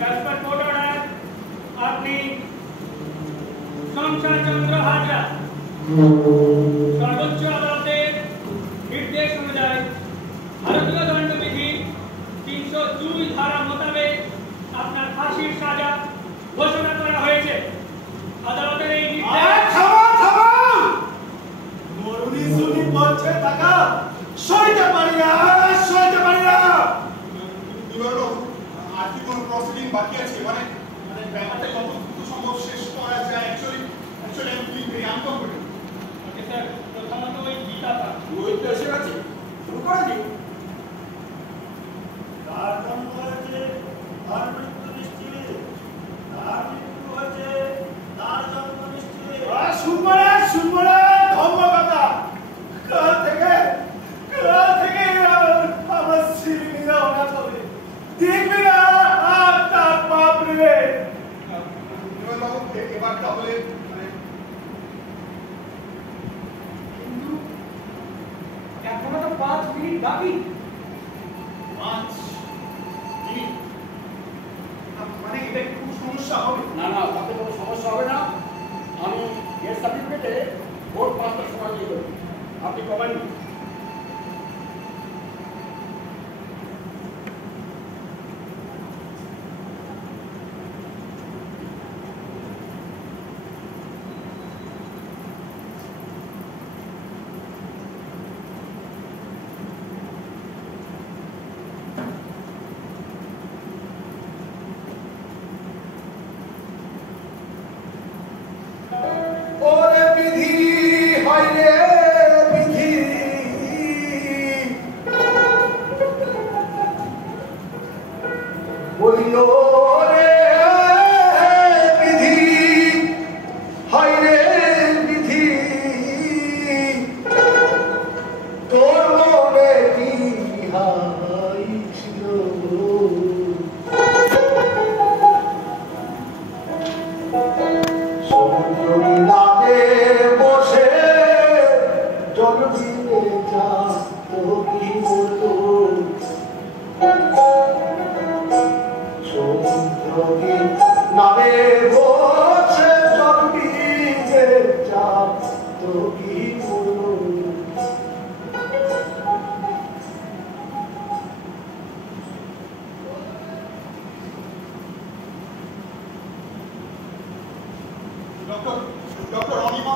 As per court order, আপনি সংসার চন্দ্র হাজরা সর্বোচ্চ আদালতের নির্দেশ অনুযায়ী ভারতীয় দণ্ডবিধি 302 ধারা মোতাবেক আপনার ফাঁসির সাজা ঘোষণা করা হয়েছে। আদালতের এই নির্দেশ মরুনি সুনি বলছে টাকা সইতে পারি না আর কি কোনো প্রসিডিং বাকি আছে মানে ব্যাপারটা কত দ্রুত সম্ভব শেষ করা যায় অ্যাকচুয়ালি আমি ভেরি আনকমফোর্টেবল। ওকে স্যার, প্রথমত ওই গীতাটা ওই তো এসে গেছে, শুরু করে দিন। তার জন্ম হয়েছে তার মৃত্যু নিশ্চিত, তার মৃত্যু হয়েছে তার জন্ম নিশ্চিত। শুনবো না ধর্ম কথা। কাল থেকে আমরা সিরিমিরা অনাথ হবে, দেখবি না আর তার পাপ রে। এবার তাহলে কিন্তু এখনো তো 5 মিনিট বাকি। 5 মিনিট মানে এটা খুব সমস্যা হবে। না তাতে কোনো সমস্যা হবে না। আমি এর সার্টিফিকেটে ভোট 5টার সময় দিয়ে দেবো, আপনি কমেন। ওরে বিধি হয় রে বিধি, বলিও রে বিধি হয় রে বিধি, তোর মনে কি হাইছিল সমুদ্রে বসে জল দিয়ে যা তো কি বলতো, সমুদ্রে নামে বসে জল দিয়ে যা তো কি বলতো। ডক্টর অনিমা